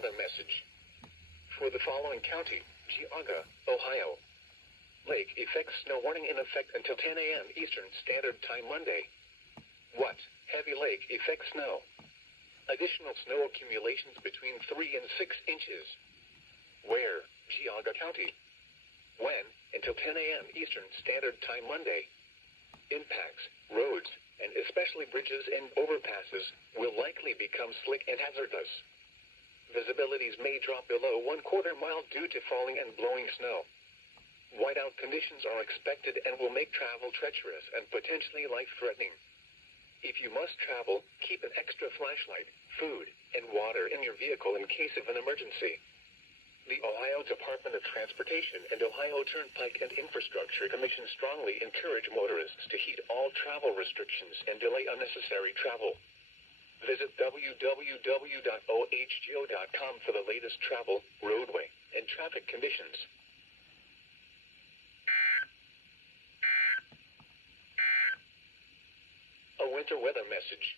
weather message. For the following county, Geauga, Ohio. Lake effect snow warning in effect until 10 a.m. Eastern Standard Time Monday. What? Heavy lake effect snow. Additional snow accumulations between 3 and 6 inches. Where? Geauga County. When? Until 10 a.m. Eastern Standard Time Monday. Impacts, roads, and especially bridges and overpasses, will likely become slick and hazardous. Visibilities may drop below 1/4 mile due to falling and blowing snow. Whiteout conditions are expected and will make travel treacherous and potentially life-threatening. If you must travel, keep an extra flashlight, food, and water in your vehicle in case of an emergency. The Ohio Department of Transportation and Ohio Turnpike and Infrastructure Commission strongly encourage motorists to heed all travel restrictions and delay unnecessary travel. Visit www.ohgo.com for the latest travel, roadway, and traffic conditions. A winter weather message.